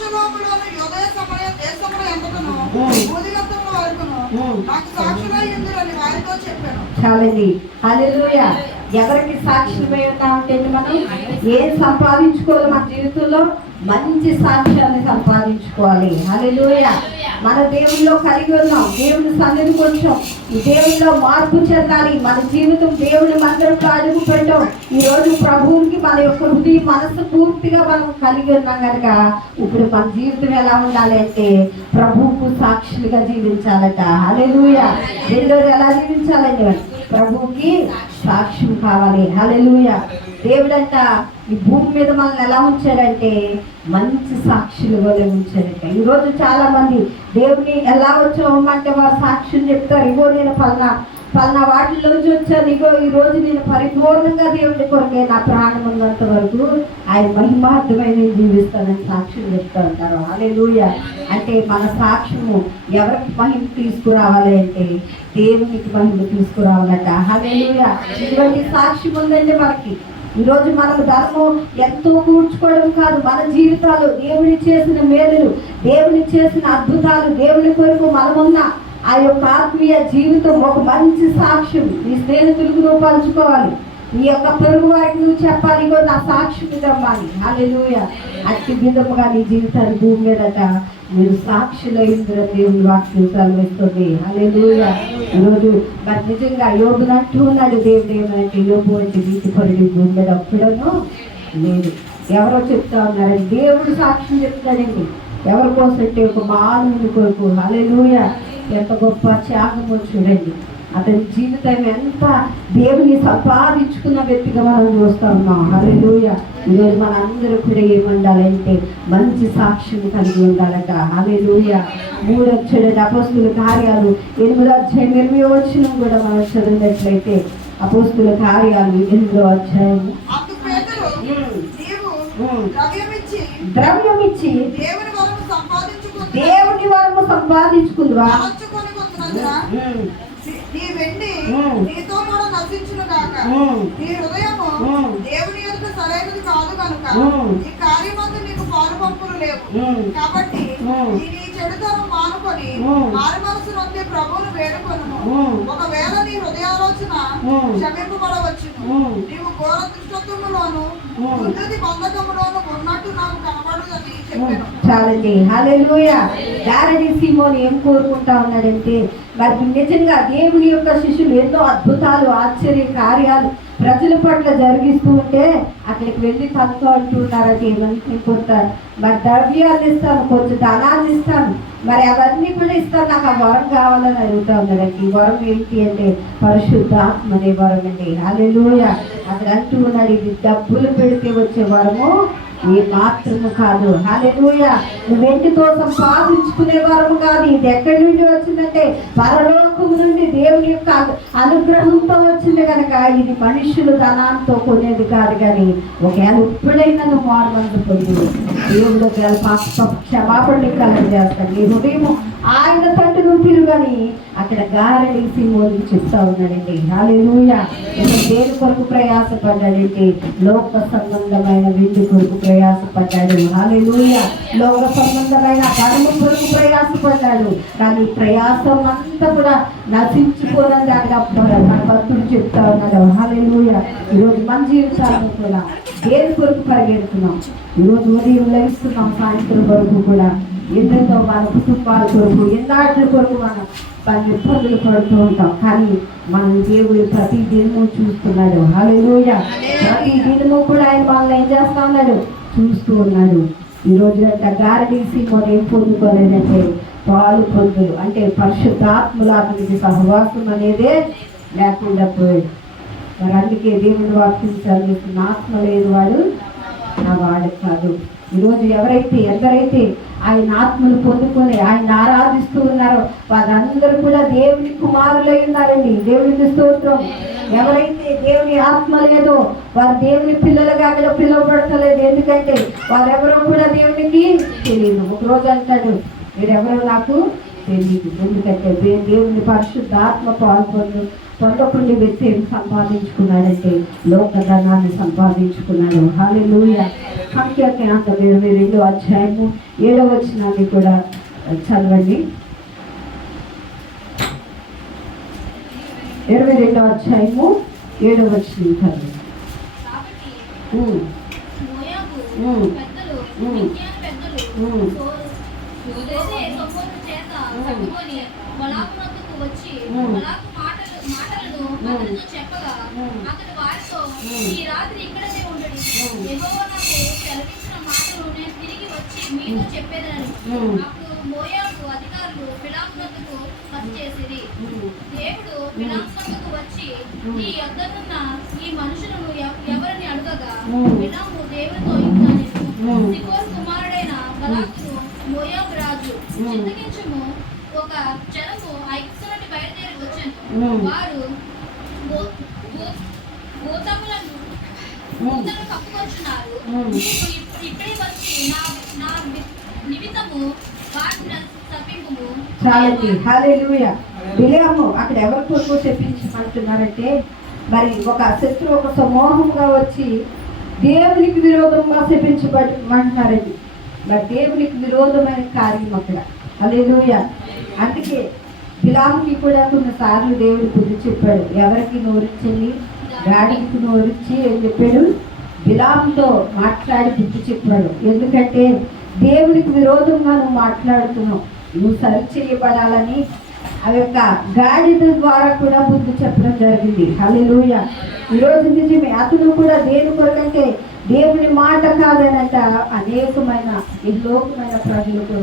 యెరూషలేములోను యూదయ సమరయ దేశముల ఎంతకును భూదిగంతముల వరకును నాకు సాక్షులై ఉందురని వారితో చెప్పాను. చాలండి. హల్లెలూయా. ఎవరికి సాక్షులమై ఉన్నామంటే మనం ఏం సంపాదించుకోవాలి? మన జీవితంలో మంచి సాక్ష్యాన్ని సంపాదించుకోవాలి. హల్లెలూయా. మన దేవుల్లో కలిగి ఉన్నాం. దేవుని సన్నిధి కొంచెం దేవుల్లో మార్పు చెందాలి. మన జీవితం దేవుని మందిరంలో అడుగు పెట్టాం. ఈరోజు ప్రభువుకి మన యొక్క హృదయ మనసు పూర్తిగా మనం కలిగి ఉన్నాం కనుక ఇప్పుడు మన జీవితం ఎలా ఉండాలి అంటే ప్రభువుకు సాక్షులుగా జీవించాలట. హల్లెలూయా. రెండోది ఎలా జీవించాలండి? ప్రభువుకి సాక్ష్యం కావాలి. హల్లెలూయా. దేవుడంట ఈ భూమి మీద మనల్ని ఎలా ఉంచాడంటే మంచి సాక్షులుగా ఉంచాడంట. ఈరోజు చాలా మంది దేవుని ఎలా వచ్చామంటే వారు సాక్ష్యం చెప్తారు. ఇగో నేను పలానా వాటిలోంచి వచ్చాను, ఇగో ఈరోజు నేను పరిపూర్ణంగా దేవుడి కొరకే నా ప్రాణం ఉన్నంత వరకు ఆయన మహిమార్థమైన జీవిస్తానని సాక్ష్యం చెప్తూ ఉంటారు. హల్లెలూయా. అంటే మన సాక్ష్యము ఎవరికి మహిమ తీసుకురావాలి అంటే దేవునికి మహిమ తీసుకురావాలట. హల్లెలూయా. ఇటువంటి సాక్ష్యం ఉందండి మనకి. ఈరోజు మనం ధర్మం ఎంతో కూర్చుకోవడం కాదు, మన జీవితాలు దేవుని చేసిన మేలులు, దేవుని చేసిన అద్భుతాలు, దేవుని కొరకు మనమున్న ఆ యొక్క ఆత్మీయ జీవితం ఒక మంచి సాక్ష్యం నీ స్నేహితులకు నువ్వు పంచుకోవాలి. నీ యొక్క పొరుగు వారికి నువ్వు చెప్పాలి, ఇగో నా సాక్ష్యం ఇదమ్మాలి. హల్లెలూయా. అట్టి విధముగా నీ జీవితాన్ని భూమి మీదట మీరు సాక్షులైందిరా దేవుని వాక్యం సెలవిస్తుంది. హల్లెలూయా. ఈరోజు మరి నిజంగా యోబును అంటూ ఉన్నాడు దేవుడు ఏమంటే, యోబు అంటే నీతిపరుడు భూమి మీద ఒక్కడను లేదు. ఎవరో చెప్తా ఉన్నారండి, దేవుడు సాక్ష్యం చెప్తాడండి. ఎవరి కోసం అంటే ఒక మానవుని కొరకు. హల్లెలూయా. ఎంత గొప్ప త్యాగమో చూడండి. అతని జీవితం ఎంత దేవుని సంపాదించుకున్న వ్యక్తిగా మనం చూస్తా ఉన్నాం. హల్లెలూయా. ఈరోజు మనందరూ కూడా ఏముండాలంటే మంచి సాక్ష్యం కలిగి ఉండాలట. హల్లెలూయా. 3 వచ్చాడు అపోస్తుల కార్యాలు 8వ అధ్యాయం 20వ వచనం కూడా మనం చదివినట్లయితే అపోస్తుల కార్యాలు 8వ అధ్యాయం ద్రవ్యం ఇచ్చి దేవుని వరము సంపాదించుకుందా నీ వెండి నీతో కూడా నశించును గాక. నీ హృదయము దేవుని యొక్క సరైనది కాదు కనుక ఈ కార్యమందు నీకు పాలు పంపులు లేవు. కాబట్టి నీ చెడుతనం మానుకొని మారు మనసు నొంది ప్రభువును వేడుకొనుము. ఒకవేళ నీ హృదయాలోచన క్షమింపబడవచ్చును. నీవు ఘోర దుష్టత్వములోను దుర్గతి బంధకములోను ఉన్నట్టు నాకు కనబడుదని చెప్పాను. చాలండి. హల్లెలూయా. గారడీ సీమోను ఏం కోరుకుంటా ఉన్నాడంటే మరి నిజంగా దేవుని యొక్క శిష్యులు ఎన్నో అద్భుతాలు ఆశ్చర్య కార్యాలు ప్రజల పట్ల జరిగిస్తూ ఉంటే అక్కడికి వెళ్ళి తనతో అంటున్నారని ఏమని కొంటారు, మరి ద్రవ్యాలు ఇస్తాను, కొంచెం ధనాన్ని ఇస్తాను, మరి అవన్నీ కూడా ఇస్తాను, నాకు ఆ వరం కావాలని అడుగుతా ఉన్నారండి. ఈ వరం ఏంటి అంటే పరిశుద్ధాత్మ అనే వరం అండి. హల్లెలూయా. అక్కడ అంటూ ఉన్నాడు, ఇది డబ్బులు పెడితే వచ్చే వరము ఏ మాత్రము కాదు. హల్లెలూయా. వెంటితో సంపాదించుకునే వరము కాదు. ఇది ఎక్కడి నుండి వచ్చిందంటే పరలోకము నుండి దేవుని యొక్క అనుగ్రహంతో వచ్చింది కనుక ఇది మనుషులు ధనాంతో కొనేది కాదు. కానీ ఒకవేళ ఎప్పుడైనా నువ్వు మారుమందు పొంది దేవుడు ఒకవేళ క్షమాపణ కలగజేస్తాడు. నీ హృదయం ఆయన తట్టు నువ్వు తిరుగని అక్కడ గారడీ సీమోను చెప్తా ఉన్నాడండి. హల్లెలూయా. దేని కొరకు ప్రయాసపడ్డాడంటే లోక సంబంధమైన విందు కొరకు ప్రయాసపడ్డాడు. హల్లెలూయా. లోక సంబంధమైన ధనము కొరకు ప్రయాసపడ్డాడు. కానీ ప్రయాసం అంతా కూడా నశించుకోనని దానిగా మన భక్తుడు చెప్తా ఉన్నాడు. హల్లెలూయా. ఈరోజు మన జీవితాలను కూడా దేని కొరకు పరిగెడుతున్నాం. ఈరోజు ఉదయం లభిస్తున్నాం, సాయంత్రం వరకు కూడా ఎన్నెన్నో మన కుటుంబాల కొరకు ఎన్నాటి కొరకు మనం ఇబ్బందులు పడుతూ ఉంటాం. కానీ మనం దేవుడు ప్రతి దినము చూస్తున్నాడు. హల్లెలూయా. ప్రతి దినము కూడా ఆయన మనల్ని ఏం చేస్తా ఉన్నాడు, చూస్తూ ఉన్నాడు. ఈరోజు అంటే గారడీ సీమోను ఏం పొందుకోలేదంటే పాలు పొందులు అంటే పరిశుద్ధాత్మలానికి సహవాసం అనేదే లేకుండా పోయాడు. మరి అందుకే దేవుడు వాక్యం చదివిస్తున్న ఆత్మ లేని వాడు నా వాడు కాదు. ఈరోజు ఎందరైతే ఆయన ఆత్మను పొందుకొని ఆయన ఆరాధిస్తూ ఉన్నారో వారందరూ కూడా దేవుని కుమారులై ఉన్నారండి. దేవునికి స్తోత్రం. ఎవరైతే దేవుని ఆత్మ లేదో వారు దేవుని పిల్లలుగా కూడా పిలువబడతలేదు. ఎందుకంటే వారెవరో కూడా దేవునికి తెలియదు. ఒకరోజు అంటాడు, మీరెవరో నాకు తెలియదు. ఎందుకంటే దేవుని పరిశుద్ధాత్మ పొందకుండా వ్యక్తి ఏం సంపాదించుకున్నాడంటే లోకధనాన్ని సంపాదించుకున్నాడు. హల్లెలూయా. సంఖ్యాకాండం 22వ అధ్యాయము 7వ వచనాన్ని కూడా చదవండి. 22వ అధ్యాయము 7వ వచనం చదవండి. చెప్పగా అతడు వారితో ఈ రాత్రి ఇక్కడనే ఉండడు. యెహోవా నాకు సెలవిచ్చిన మాటలు నేను తిరిగి వచ్చి మీతో చెప్పేదనని. అప్పుడు మోయాబు అధికారులు బిలాము వద్దకు వచ్చేసిరి. దేవుడు బిలాము వద్దకు వచ్చి ఈ యొద్దనున్న ఈ మనుషులను ఎవరిని అడగగా బిలాము దేవునితో ఇట్లా నేను సిపోరు కుమారుడైన బలాకును మోయాబు రాజు చింతకించుము ఒక జనము ఐగుప్తు నుండి బయలుదేరి వచ్చాను. వారు భూతములను కప్పుకొచ్చున్నారు. ఇప్పుడే వచ్చి నా నిమిత్తము వాటిని తప్పింపుము. చాలండి. హల్లెలూయా. బిలాము అక్కడ ఎవరి కొరకు చెప్పించమంటున్నారంటే మరి ఒక శత్రు ఒక సమూహంగా వచ్చి దేవునికి విరోధంగా చెప్పించబడమంటున్నారండి. మరి దేవునికి విరోధమైన కార్యం అక్కడ. హల్లెలూయా. అందుకే బిలాముకి కూడా కొన్నిసార్లు దేవుడు బుద్ధి చెప్పాడు. ఎవరికి నోరించండి, గాడికి నోరించి అని చెప్పాడు. బిలాముతో మాట్లాడి బుద్ధి చెప్పాడు. ఎందుకంటే దేవునికి విరోధంగా నువ్వు మాట్లాడుతున్నావు, నువ్వు సరి చేయబడాలని ఆ యొక్క గాడిద ద్వారా కూడా బుద్ధి చెప్పడం జరిగింది. హల్లెలూయా. ఈరోజు నిజమే అతను కూడా దేని కొరకంటే దేవుని మాట కాదనంట అనేకమైన ఈ లోకమైన ప్రజలకు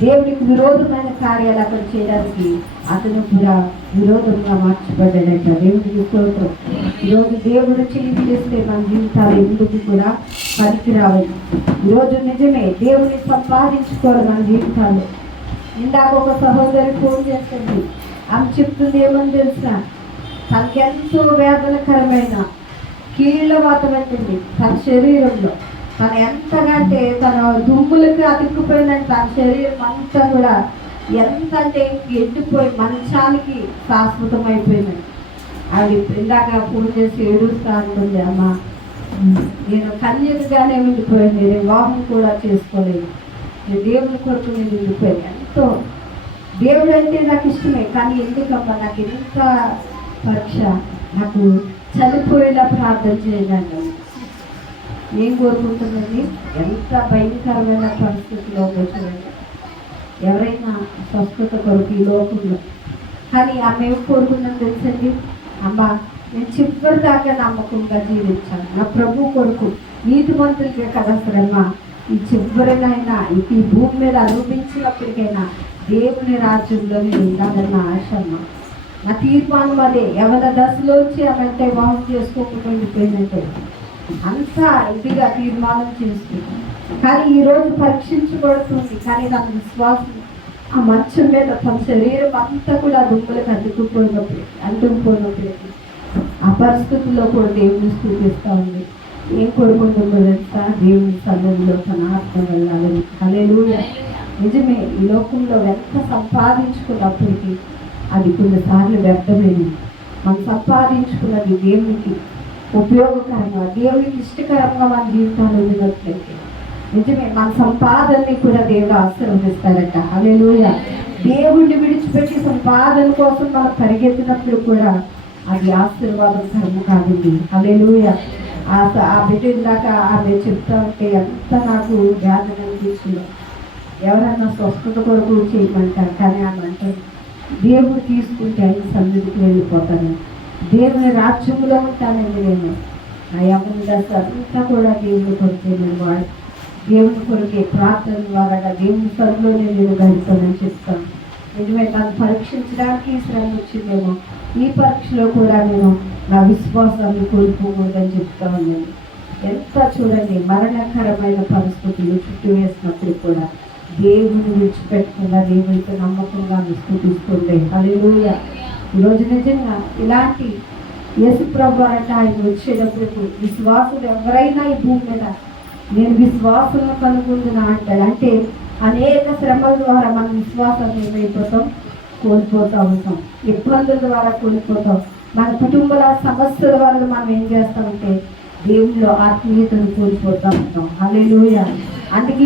దేవునికి విరోధమైన కార్యాలు అక్కడ చేయడానికి అతను కూడా విరోధంగా మార్చబడ్డాడంట. దేవుడికి స్తోత్రం. ఈరోజు దేవుడు చేస్తే మన జీవితాలు ఎందుకు కూడా పనికిరావాలి. ఈరోజు నిజమే దేవుని సంపాదించుకోవాలి మన జీవితాలు. ఇందాక ఒక సహోదరి ఫోన్ చేస్తుంది. ఆమె చెప్తుంది ఏమని తెలిసిన, తనకి ఎంతో వేదనకరమైన కీళ్ళవాతం అంటుంది తన శరీరంలో. తను ఎంతగా అంటే తన దుమ్ములకి అతుక్కుపోయిందంటే తన శరీరం అంతా కూడా ఎంత అంటే ఎండిపోయి మంచానికి శాశ్వతం అయిపోయిందండి. అది ఇందాక ఫోన్ చేసి ఏడుస్తా ఉంటుంది, అమ్మ నేను కన్యకగానే ఉండిపోయింది, నేను వివాహం కూడా చేసుకోలేదు, నేను దేవుని కొరకు నేను ఉండిపోయాను. ఎంతో దేవుడు అంటే నాకు ఇష్టమే, కానీ ఎందుకమ్మా నాకు ఎంత పరీక్ష, నాకు చనిపోయేలా ప్రార్థన చేయాలండి. ఏం కోరుకుంటుందండి? ఎంత భయంకరమైన పరిస్థితిలో చూడండి. ఎవరైనా స్వస్థత కొరకు ఈ లోకంలో, కానీ ఆమె ఏం కోరుకుందని తెలుసండి, అమ్మ నేను చివరి దాకా నమ్మకంగా జీవించాను, నా ప్రభు కొరకు నీతిమంతులకే కదా శ్రమ, ఈ చివరినైనా ఈ భూమి మీద అనుభవించినప్పటికైనా దేవుని రాజ్యంలో నేను ఉండాలన్న ఆశ అమ్మ. నా తీర్మానం అదే. ఎవరి దశలోంచి ఆమెంటే వివాహం చేసుకోకుండా ఉండిపోయిందంటే అంతా ఇదిగా తీర్మానం చేస్తుంది. కానీ ఈరోజు పరీక్షించబడుతుంది. కానీ నాకు విశ్వాసం ఆ మంచం మీద తన శరీరం అంతా కూడా దుమ్ములకు అంటుకుపోయినప్పుడు ఆ పరిస్థితుల్లో కూడా దేవుని స్థుతిస్తూ ఉంది. ఏం కోరుకుంటుందో తెలుసా? దేవుని సన్నిధిలో తన ఆత్మ వెళ్ళాలని. హల్లెలూయా. నిజమే, ఈ లోకంలో ఎంత సంపాదించుకున్నప్పటికీ అది కొన్నిసార్లు వ్యర్థమైంది. మనం సంపాదించుకున్నది దేవునికి ఉపయోగకరంగా, దేవునికి ఇష్టకరంగా మన జీవితాలు ఉన్నట్లయితే నిజమే మన సంపాదనని కూడా దేవుడు ఆశీర్వదిస్తాడట. హల్లెలూయా. దేవుడిని విడిచిపెట్టి సంపాదన కోసం మనం పరిగెత్తినప్పుడు కూడా అది ఆశీర్వాదకరము కాదండి. హల్లెలూయా. ఆ బిడ్డ ఇందాక ఆమె చెప్తా ఉంటే ఎంత నాకు వేదన అనిపించిందో. ఎవరన్నా స్వస్థత కొరకు చేయమంటారు, కానీ ఆమె అంటారు దేవుడు తీసుకుంటే ఆయన సన్నిధికి వెళ్ళిపోతాను, దేవుని రాజ్యంలో ఉంటానండి. నేను ఆ యవ్వన దశ అంతా కూడా దేవుని కొరికే నేను వాడు దేవుని కొరికే ప్రార్థన ద్వారా దేవుని సన్నిధిలోనే నేను గడుపుతానని చెప్తాను. నిజమే, తను పరీక్షించడానికి శ్రమ వచ్చిందేమో, ఈ పరీక్షలో కూడా నేను నా విశ్వాసాన్ని కోల్పోకూడదని చెప్తా ఉన్నాను. ఎంత చూడండి, మరణకరమైన పరిస్థితులు చుట్టూ వేసినప్పుడు కూడా దేవుని విడిచిపెట్టకుండా దేవునితో నమ్మకంగా స్థుతిస్తుంది. హల్లెలూయా. ఈరోజు నిజంగా ఇలాంటి యేసు ప్రభు అంటే ఆయన వచ్చేటప్పుడు విశ్వాసులు ఎవరైనా ఈ భూమి మీద నేను విశ్వాసులను కనుగొంటున్నా అంటాడు. అంటే అనేక శ్రమల ద్వారా మన విశ్వాసాన్ని ఏమైపోతాం, కోల్పోతూ ఉంటాం. ఇబ్బందుల ద్వారా కోల్పోతాం. మన కుటుంబాల సమస్యల వల్ల మనం ఏం చేస్తామంటే దేవుళ్ళో ఆత్మీయతను కోల్పోతూ ఉంటాం. హల్లెలూయా. అందుకే